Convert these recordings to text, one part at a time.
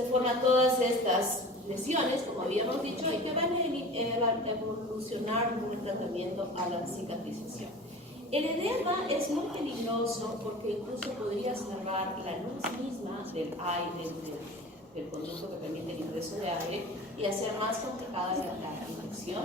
se forman todas estas lesiones, como habíamos dicho, y que van a evolucionar con el tratamiento a la cicatrización. El edema es muy peligroso porque incluso podría cerrar la luz misma del aire, del conducto que permite el ingreso de aire, y hacer más complicada la infección,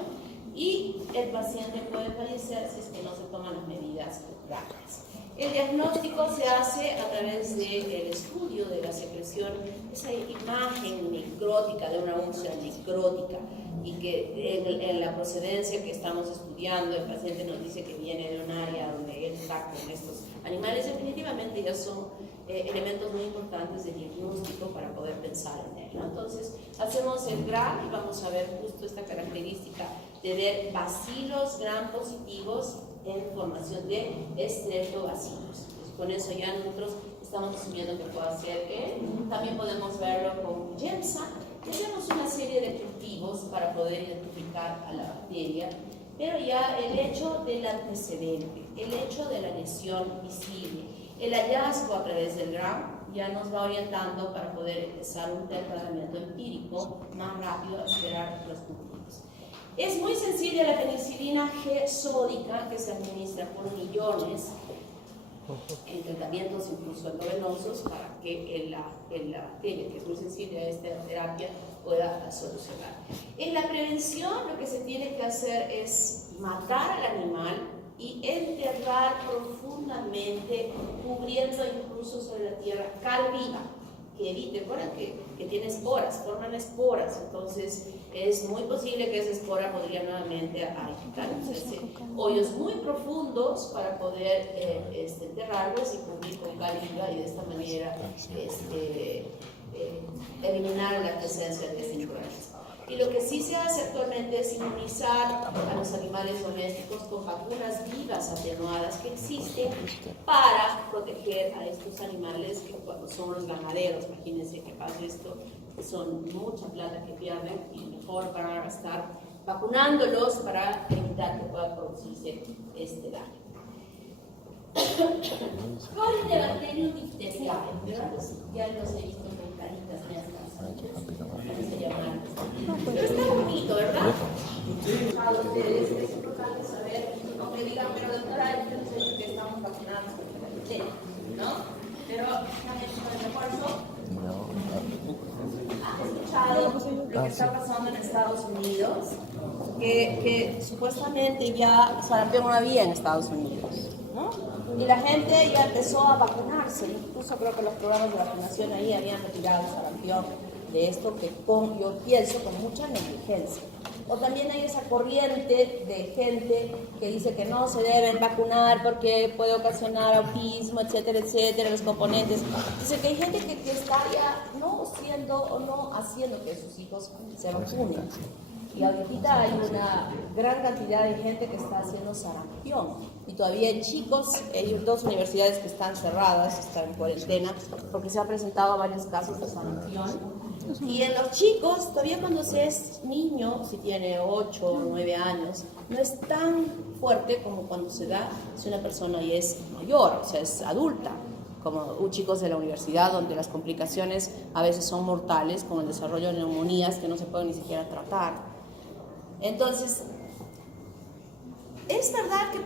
y el paciente puede fallecer si es que no se toman las medidas rápidas. El diagnóstico se hace a través del estudio de la secreción, esa imagen necrótica de una úlcera necrótica, y que en la procedencia que estamos estudiando, el paciente nos dice que viene de un área donde él está con estos animales. Definitivamente ya son elementos muy importantes de diagnóstico para poder pensar en él, ¿no? Entonces, hacemos el GRAM y vamos a ver justo esta característica de ver bacilos gram positivos en formación de estreptobacilos. Pues con eso ya nosotros estamos asumiendo que puede ser él. También podemos verlo con GEMSA. Tenemos una serie de cultivos para poder identificar a la bacteria, pero ya el hecho del antecedente, el hecho de la lesión visible, el hallazgo a través del GRAM ya nos va orientando para poder empezar un tratamiento empírico más rápido a esperar los cultivos. Es muy sencilla la penicilina G sódica, que se administra por millones en tratamientos incluso endovenosos, para que la bacteria, que es muy sensible a esta terapia, pueda solucionar. En la prevención lo que se tiene que hacer es matar al animal y enterrar profundamente, cubriendo incluso sobre la tierra, cal viva, que evite, recuerden que tiene esporas, forman esporas, entonces es muy posible que esa espora podría nuevamente infectar. Entonces, hoyos muy profundos para poder enterrarlos y cubrir con cal viva, y de esta manera eliminar la presencia de este microorganismo. Y lo que sí se hace actualmente es inmunizar a los animales domésticos con vacunas vivas atenuadas que existen para proteger a estos animales, que cuando son los ganaderos, imagínense que pasa esto, son mucha plata que pierden, y mejor para estar vacunándolos para evitar que pueda producirse este daño. Corynebacterium diphtheriae, ¿verdad? Ya los he visto con caritas pero está bonito, ¿verdad? A ustedes es importante saber, aunque digan, pero doctora, yo no sé que estamos vacunados, ¿no? Pero también con el refuerzo. ¿Han escuchado lo que está pasando en Estados Unidos? Que supuestamente ya sarampión no había en Estados Unidos, ¿no? Y la gente ya empezó a vacunarse. Incluso creo que los programas de vacunación ahí habían retirado el sarampión de esto, que yo pienso con mucha negligencia. O también hay esa corriente de gente que dice que no se deben vacunar porque puede ocasionar autismo, etcétera, etcétera, los componentes. Dice que hay gente que está ya no siendo o no haciendo que sus hijos se vacunen. Y ahorita hay una gran cantidad de gente que está haciendo sarampión. Y todavía hay chicos, hay dos universidades que están cerradas, están en cuarentena, porque se han presentado varios casos de sarampión. Y en los chicos, todavía cuando se es niño, si tiene 8 o 9 años, no es tan fuerte como cuando se da si una persona ya es mayor, o sea, es adulta, como chicos de la universidad, donde las complicaciones a veces son mortales, como el desarrollo de neumonías que no se pueden ni siquiera tratar. Entonces, es verdad que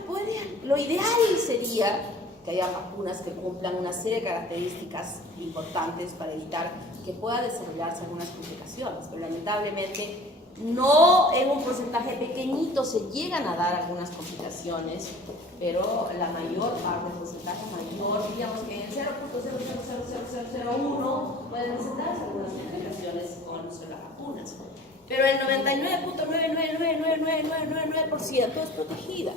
lo ideal sería que haya vacunas que cumplan una serie de características importantes para evitar que pueda desarrollarse algunas complicaciones, pero lamentablemente no, en un porcentaje pequeñito se llegan a dar algunas complicaciones, pero la mayor parte del porcentaje mayor, digamos que en el 0.0000001 pueden presentarse algunas complicaciones con el uso de las vacunas. Pero el 99.9999999% es protegida.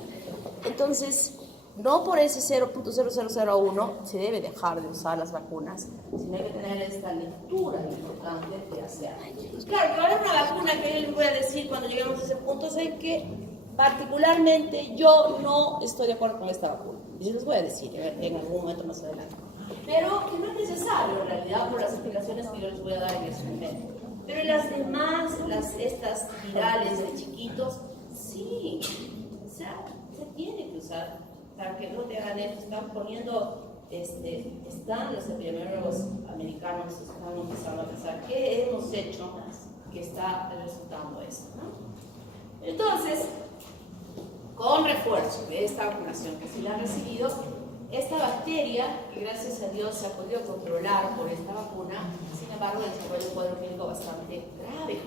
Entonces, no por ese 0.0001 se debe dejar de usar las vacunas, sino hay que tener esta lectura importante de hacer. Claro, que ahora una vacuna que les voy a decir cuando lleguemos a ese punto, es que particularmente yo no estoy de acuerdo con esta vacuna. Y les voy a decir en algún momento más adelante. Pero que no es necesario en realidad por las explicaciones que yo les voy a dar en ese momento. Pero en las demás, estas virales de chiquitos, sí, o sea, se tiene que usar para que no te hagan eso. Están poniendo, están los epidemiólogos americanos, están empezando a pensar qué hecho que está resultando esto, ¿no? Entonces, con refuerzo de esta vacunación que se le ha recibido, esta bacteria, que gracias a Dios se ha podido controlar por esta vacuna, sin embargo, desarrolla un cuadro clínico bastante grave.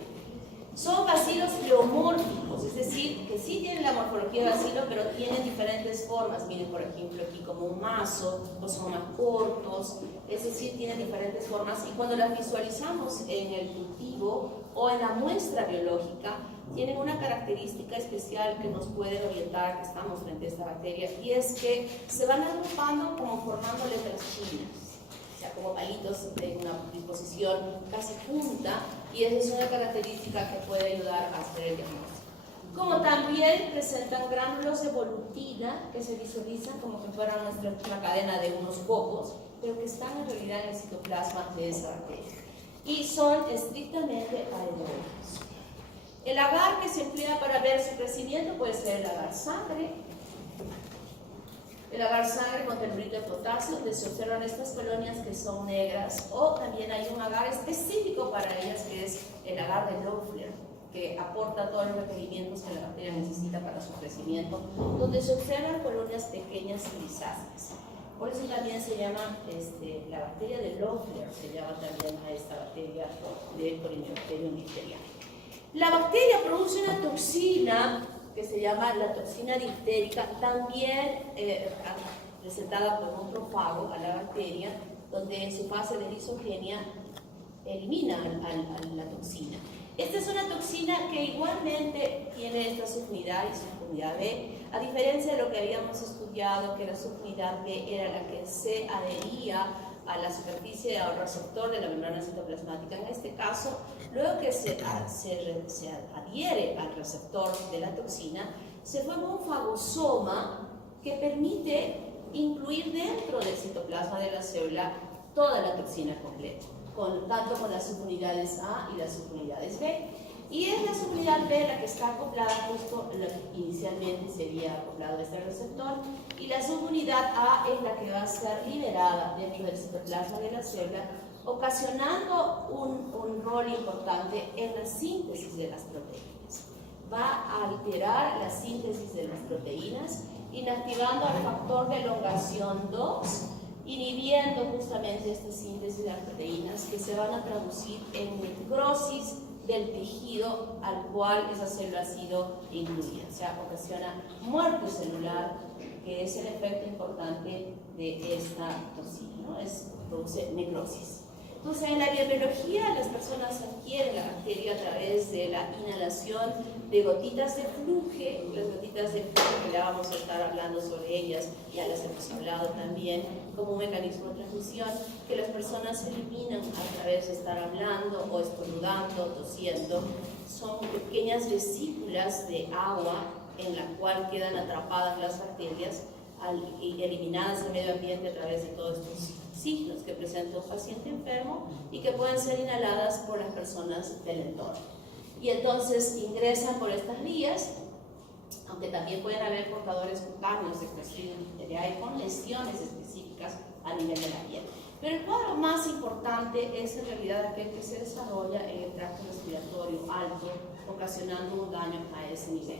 Son bacilos pleomórficos, es decir, que sí tienen la morfología de bacilo, pero tienen diferentes formas. Miren, por ejemplo, aquí como un mazo, o son más cortos, es decir, tienen diferentes formas. Y cuando las visualizamos en el cultivo o en la muestra biológica, tienen una característica especial que nos puede orientar que estamos frente a esta bacteria, y es que se van agrupando como formando letras chinas, o sea, como palitos de una disposición casi junta, y esa es una característica que puede ayudar a hacer el diagnóstico. Como también presentan gránulos de volutina que se visualizan como que fueran una cadena de unos cocos, pero que están en realidad en el citoplasma de esa bacteria, y son estrictamente aeróbicos. El agar que se emplea para ver su crecimiento puede ser el agar sangre. El agar sangre con telurito de potasio, donde se observan estas colonias que son negras, o también hay un agar específico para ellas, que es el agar de Loeffler, que aporta todos los requerimientos que la bacteria necesita para su crecimiento, donde se observan colonias pequeñas grisáceas. Por eso también se llama la bacteria de Loeffler, se llama también a esta bacteria del Corynebacterium listeria. La bacteria produce una toxina que se llama la toxina difterica, también presentada por un profago a la bacteria, donde en su fase de lisogenia elimina a la toxina. Esta es una toxina que igualmente tiene esta subunidad y subunidad B, a diferencia de lo que habíamos estudiado, que la subunidad B era la que se adhería a la superficie del receptor de la membrana citoplasmática. En este caso, luego que se adhiere al receptor de la toxina, se forma un fagosoma que permite incluir dentro del citoplasma de la célula toda la toxina completa, tanto con las subunidades A y las subunidades B. Y es la subunidad B la que está acoplada justo en lo que inicialmente sería acoplado a este receptor, y la subunidad A es la que va a ser liberada dentro del citoplasma de la célula, ocasionando un rol importante en la síntesis de las proteínas. Va a alterar la síntesis de las proteínas, inactivando al factor de elongación 2, inhibiendo justamente esta síntesis de las proteínas, que se van a traducir en necrosis del tejido al cual esa célula ha sido incluida. O sea, ocasiona muerte celular, que es el efecto importante de esta toxina, ¿no? Produce necrosis. Entonces, en la biobiología, las personas adquieren la bacteria a través de la inhalación de gotitas de fluje. Las gotitas de fluje, que ya vamos a estar hablando sobre ellas, ya las hemos hablado también, como un mecanismo de transmisión, que las personas eliminan a través de estar hablando o estornudando, tosiendo. Son pequeñas vesículas de agua en la cual quedan atrapadas las bacterias y eliminadas al medio ambiente a través de todos estos signos que presenta un paciente enfermo y que pueden ser inhaladas por las personas del entorno. Y entonces ingresan por estas vías, aunque también pueden haber portadores cutáneos de Clostridium differiae con lesiones específicas a nivel de la piel. Pero el cuadro más importante es en realidad aquel que se desarrolla en el tracto respiratorio alto, ocasionando un daño a ese nivel.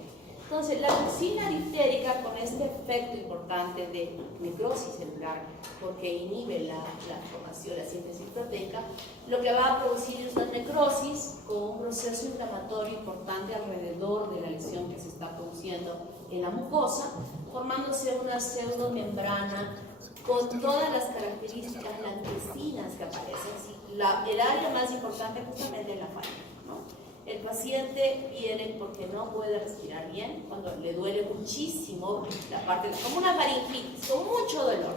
Entonces, la toxina difterica, con este efecto importante de necrosis celular, porque inhibe la formación, la síntesis proteica, lo que va a producir es una necrosis con un proceso inflamatorio importante alrededor de la lesión que se está produciendo en la mucosa, formándose una pseudomembrana con todas las características blanquecinas que aparecen. El área más importante justamente es la faringe, ¿no? El paciente viene porque no puede respirar bien, cuando le duele muchísimo la parte, como una faringitis, con mucho dolor.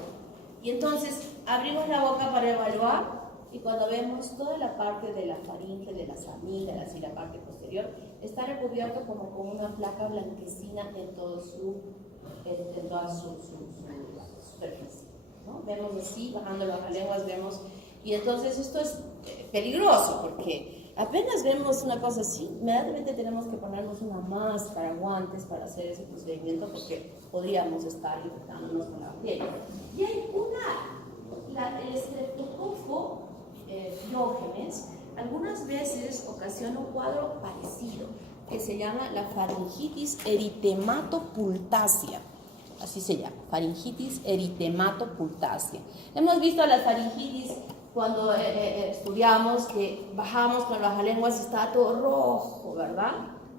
Y entonces abrimos la boca para evaluar, y cuando vemos toda la parte de la faringe, de las amígdalas y la parte posterior, está recubierto como con una placa blanquecina en toda su superficie, ¿no? Vemos así, bajando las lenguas, vemos, y entonces esto es peligroso porque apenas vemos una cosa así, inmediatamente tenemos que ponernos una máscara, guantes para hacer ese procedimiento, porque podríamos estar infectándonos con la bacteria. Y hay el Streptococcus pyogenes, algunas veces ocasiona un cuadro parecido, que se llama la faringitis eritematopunctácea. Así se llama, faringitis eritematopunctácea. Hemos visto la faringitis cuando estudiamos que bajamos con las lenguas y está todo rojo, ¿verdad?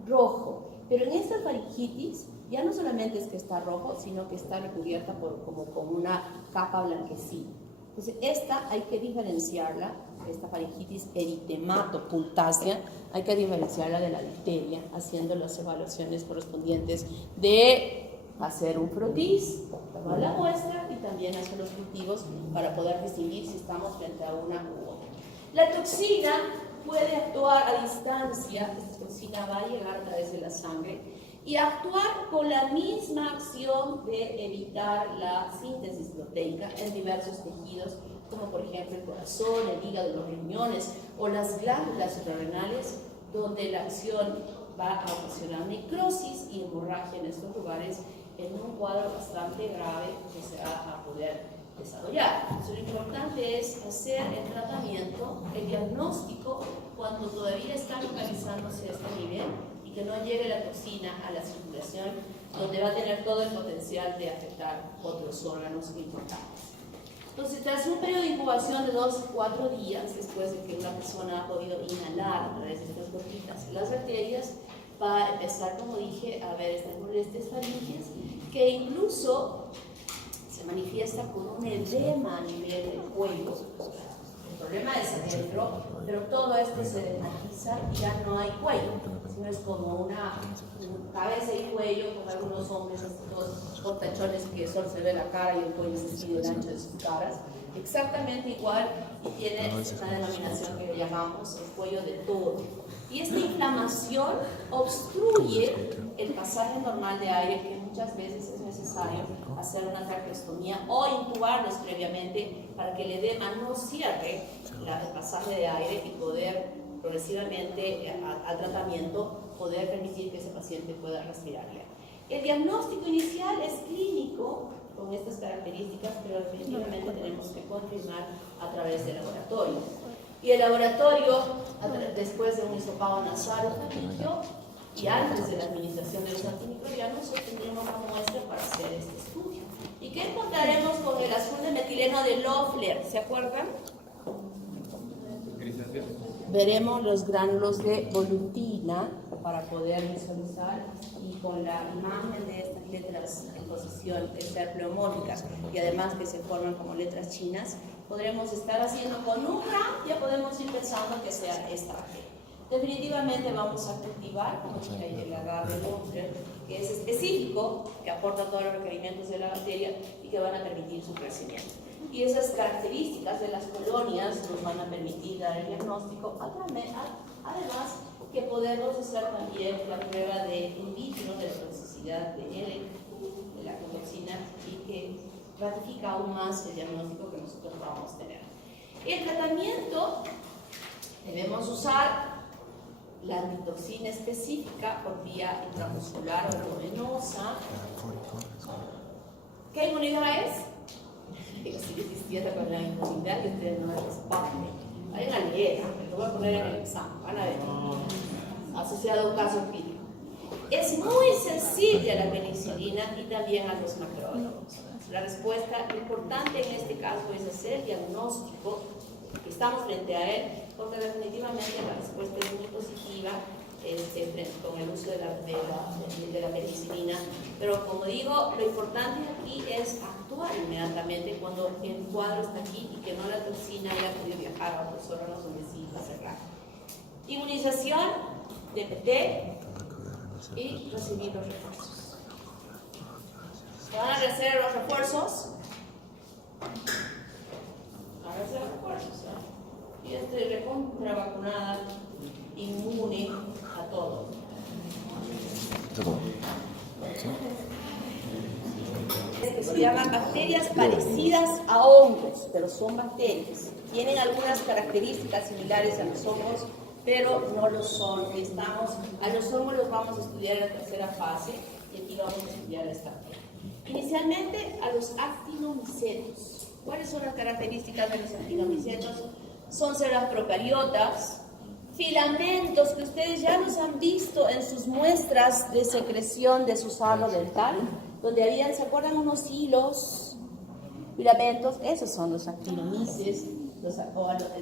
Rojo. Pero en esta faringitis ya no solamente es que está rojo, sino que está recubierta como una capa blanquecina. Entonces, esta hay que diferenciarla, esta faringitis eritematopunctácea, hay que diferenciarla de la difteria, haciendo las evaluaciones correspondientes de hacer un frotis, tomar la muestra y también hacer los cultivos para poder distinguir si estamos frente a una u otra. La toxina puede actuar a distancia, esta toxina va a llegar a través de la sangre y actuar con la misma acción de evitar la síntesis proteica en diversos tejidos, como por ejemplo el corazón, el hígado, los riñones o las glándulas suprarrenales, donde la acción va a ocasionar necrosis y hemorragia en estos lugares en un cuadro bastante grave que se va a poder desarrollar. Entonces, lo importante es hacer el tratamiento, el diagnóstico, cuando todavía está localizándose a este nivel y que no llegue la toxina a la circulación, donde va a tener todo el potencial de afectar otros órganos importantes. Entonces, tras un periodo de incubación de 2 a 4 días, después de que una persona ha podido inhalar a través de estas gotitas en las arterias, va a empezar, como dije, a ver estas molestias faringias, que incluso se manifiesta con un edema a nivel del cuello. El problema es adentro, pero todo esto se desmatiza y ya no hay cuello, sino es como una cabeza y cuello, como algunos hombres, estos portachones que solo se ve la cara y el cuello se sigue el ancho de sus caras. Exactamente igual, y tiene una denominación que le llamamos el cuello de toro. Y esta inflamación obstruye el pasaje normal de aire, que muchas veces es necesario hacer una traqueostomía o intubarlos previamente para que el edema no cierre el pasaje de aire y poder progresivamente al tratamiento poder permitir que ese paciente pueda respirarle. El diagnóstico inicial es clínico con estas características, pero definitivamente tenemos que confirmar a través del laboratorio. Y el laboratorio, después de un hisopado nasal o faríngeo y antes de la administración de los antimicrobianos, obtendremos una muestra para hacer este estudio. ¿Y qué encontraremos con el azul de metileno de Loeffler? ¿Se acuerdan? Veremos los gránulos de volutina para poder visualizar, y con la imagen de estas letras en posición de ser pleomórficas y además que se forman como letras chinas, podremos estar haciendo con un gram, ya podemos ir pensando que sea esta bacteria. Definitivamente vamos a cultivar, como dije, el agar de Loeffler, que es específico, que aporta todos los requerimientos de la bacteria y que van a permitir su crecimiento. Y esas características de las colonias nos van a permitir dar el diagnóstico, además que podemos hacer también la prueba de in vitro de la toxicidad de la toxina, y que ratifica aún más el diagnóstico que nosotros vamos a tener. El tratamiento, debemos usar la antitoxina específica por vía intramuscular o endovenosa. ¿Qué inmunidad es? Digo, si existiera con la inmunidad, que ustedes no les responden. Vayan a leer, lo voy a poner en el examen, van a ver. Asociado a un caso clínico. Es muy sensible a la penicilina y también a los macrólegos. La respuesta importante en este caso es hacer el diagnóstico, que estamos frente a él, porque definitivamente la respuesta es muy positiva con el uso de la penicilina. Pero como digo, lo importante aquí es actuar inmediatamente cuando el cuadro está aquí y que no la toxina haya podido viajar a otros órganos donde sí va a cerrar. Inmunización, DPT y recibir los refuerzos. ¿Se van a hacer los refuerzos? Van a hacer los refuerzos, ¿eh? Y estoy recontra vacunada, inmune a todo. Que se llaman bacterias parecidas a hongos, pero son bacterias. Tienen algunas características similares a los hongos, pero no lo son. A los hongos los vamos a estudiar en la tercera fase y aquí vamos a estudiar esta bacteria. Inicialmente a los actinomicetos. ¿Cuáles son las características de los actinomicetos? Son células procariotas, filamentos que ustedes ya los han visto en sus muestras de secreción de su sarro dental, donde habían, ¿se acuerdan? Unos hilos, filamentos, esos son los actinomyces,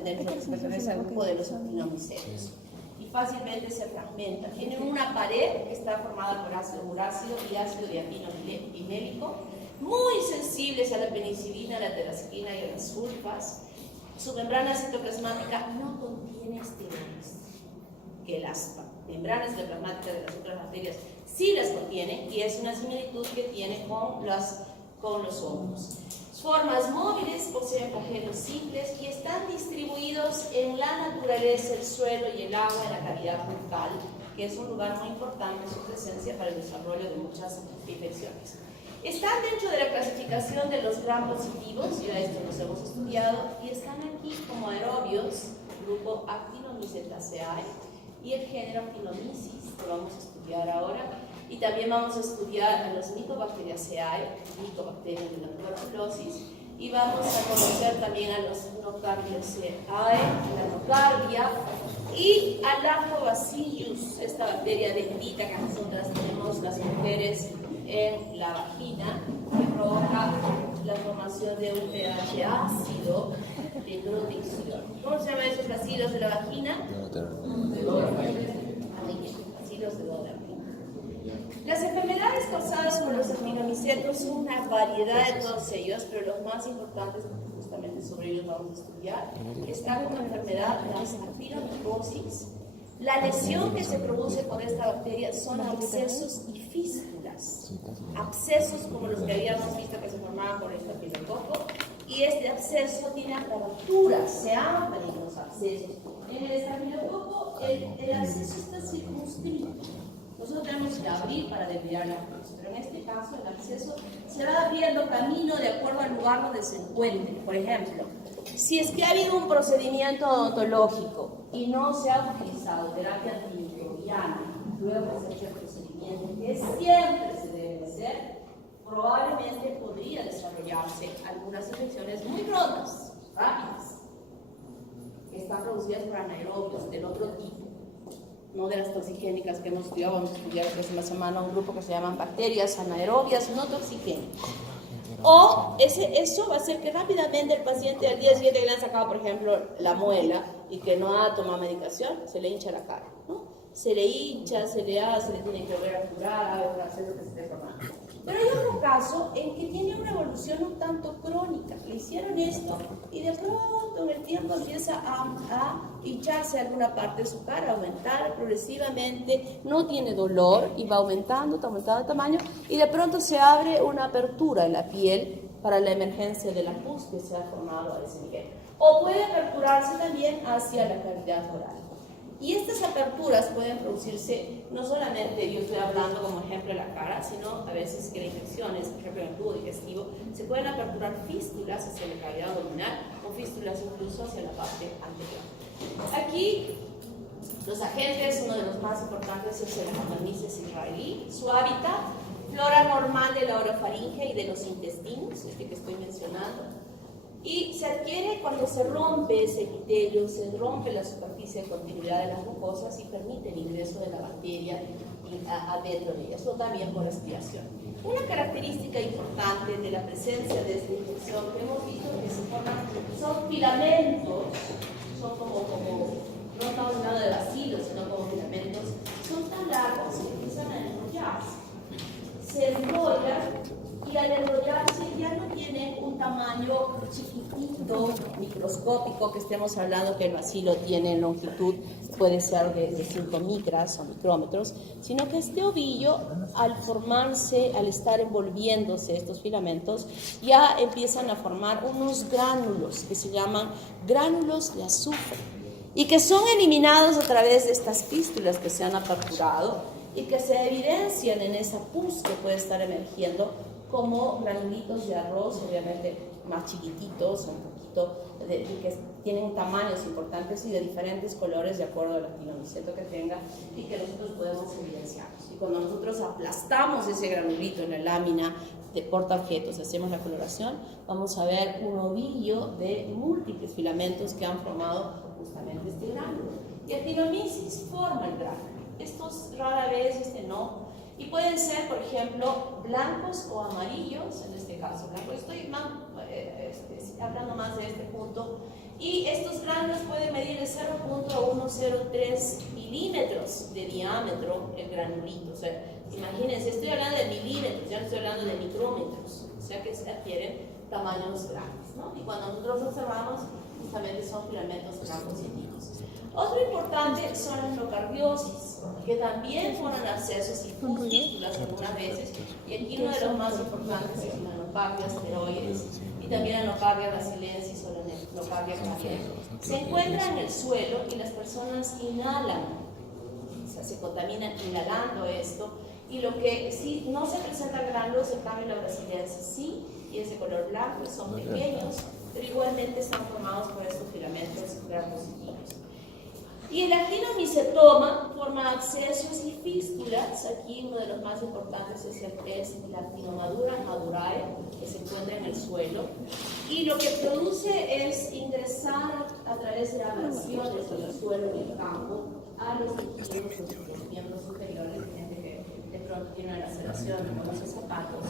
dentro de los que pertenece al grupo de los actinomycetos. Y fácilmente se fragmentan. Tienen una pared que está formada por ácido urácido y ácido diaminovinélico, muy sensibles a la penicilina, a la terasquina y a las sulfas. Su membrana citoplasmática no contiene esteroides, que las membranas citoplasmáticas de las otras bacterias sí las contienen, y es una similitud que tiene con los hongos. Formas móviles, poseen flagelos simples y están distribuidos en la naturaleza, el suelo y el agua en la cavidad bucal, que es un lugar muy importante su presencia para el desarrollo de muchas infecciones. Están dentro de la clasificación de los gram positivos, ya esto los hemos estudiado, y están aquí como aerobios, grupo Actinomycetaceae, y el género Actinomyces, que vamos a estudiar ahora, y también vamos a estudiar a los Mycobacteriaceae, micobacterias de la tuberculosis, y vamos a conocer también a los Nocardiaceae, la nocardia, y a Lactobacillus, esta bacteria bendita que nosotras tenemos las mujeres en la vagina, que provoca la formación de un pH ácido de nutrición. ¿Cómo se llaman esos bacilos de la vagina? Bacilos de Dodermann. Las enfermedades causadas por los actinomycetos son una variedad de todos ellos, pero los más importantes, justamente sobre ellos vamos a estudiar, está como enfermedad la actinomicosis. La lesión que se produce por esta bacteria son abscesos y fístulas. Abscesos como los que habíamos visto que se formaban por el estafilococo, y este absceso tiene aperturas, se abren los abscesos. En el estafilococo el absceso está circunscrito. Nosotros tenemos que abrir para desviar la luz, pero en este caso el absceso se va abriendo camino de acuerdo al lugar donde se encuentre. Por ejemplo, si es que ha habido un procedimiento odontológico y no se ha utilizado terapia antimicrobiana, luego de hacer el procedimiento, que siempre se debe hacer, probablemente podría desarrollarse algunas infecciones muy prontas, rápidas, que están producidas por anaerobios del otro tipo, no de las toxigénicas que hemos estudiado. Vamos a estudiar la próxima semana un grupo que se llaman bacterias anaerobias no toxigénicas. O eso va a hacer que rápidamente el paciente al día siguiente que le han sacado, por ejemplo, la muela y que no ha tomado medicación, se le hincha la cara, ¿no? Se le hincha, se le tiene que volver a curar, a hacer lo que se esté formando. Pero hay otro caso en que tiene una evolución un tanto crónica. Le hicieron esto y de pronto en el tiempo empieza a hincharse alguna parte de su cara, aumentar progresivamente, no tiene dolor y va aumentando de tamaño, y de pronto se abre una apertura en la piel para la emergencia de la pus que se ha formado a ese nivel. O puede aperturarse también hacia la cavidad oral. Y estas aperturas pueden producirse, no solamente, yo estoy hablando como ejemplo de la cara, sino a veces que las infecciones, por ejemplo en el tubo digestivo, se pueden aperturar fístulas hacia la cavidad abdominal o fístulas incluso hacia la parte anterior. Aquí, los agentes, uno de los más importantes es el Actinomyces israelí. Su hábitat, flora normal de la orofaringe y de los intestinos, este que estoy mencionando. Y se adquiere cuando se rompe ese epitelio, se rompe la superficie de continuidad de las mucosas y permite el ingreso de la bacteria adentro de ella, eso también por respiración. Una característica importante de la presencia de esta infección que hemos visto que se forman son filamentos, son como no estamos hablando de bacilos, sino como filamentos, son tan largos que empiezan a enrollarse. Se enrollan y al enrollarse ya no tienen un tamaño chiquitito, microscópico, que estemos hablando que el bacilo tiene en longitud, puede ser de 5 micras o micrómetros, sino que este ovillo, al formarse, al estar envolviéndose estos filamentos, ya empiezan a formar unos gránulos que se llaman gránulos de azufre y que son eliminados a través de estas fístulas que se han aperturado y que se evidencian en esa pus que puede estar emergiendo como granulitos de arroz, obviamente más chiquititos, un poquito, que tienen tamaños importantes y de diferentes colores de acuerdo al actinomyceto que tenga y que nosotros podemos evidenciarlos. Y cuando nosotros aplastamos ese granulito en la lámina de portaobjetos, hacemos la coloración, vamos a ver un ovillo de múltiples filamentos que han formado justamente este gránulo. Y actinomyces forma el grano. Estos rara vez, no. Y pueden ser, por ejemplo, blancos o amarillos, en este caso blanco. Estoy hablando más de este punto. Y estos granos pueden medir de 0.103 milímetros de diámetro el granulito. O sea, imagínense, estoy hablando de milímetros, ya no estoy hablando de micrómetros. O sea que se adquieren tamaños grandes, ¿no? Y cuando nosotros observamos, justamente son filamentos gram positivos. Otro importante son las endocardiosis, que también forman abscesos y fístulas algunas veces, y aquí uno de los más importantes es la enocardia asteroides y también la enocardia brasilensis o la enocardia cardíaca. Se encuentra en el suelo y las personas inhalan, o sea, se contaminan inhalando esto, y lo que sí no se presenta granulos, en cambio la brasilensis sí, y es de color blanco, y son pequeños, pero igualmente están formados por estos filamentos gram positivos. Y el actinomicetoma forma abscesos y fístulas. Aquí uno de los más importantes es la actinomadura madurae, que se encuentra en el suelo. Y lo que produce es ingresar a través de abrasiones en el suelo, en el campo, a los miembros superiores, gente que de pronto tiene una laceración con los zapatos.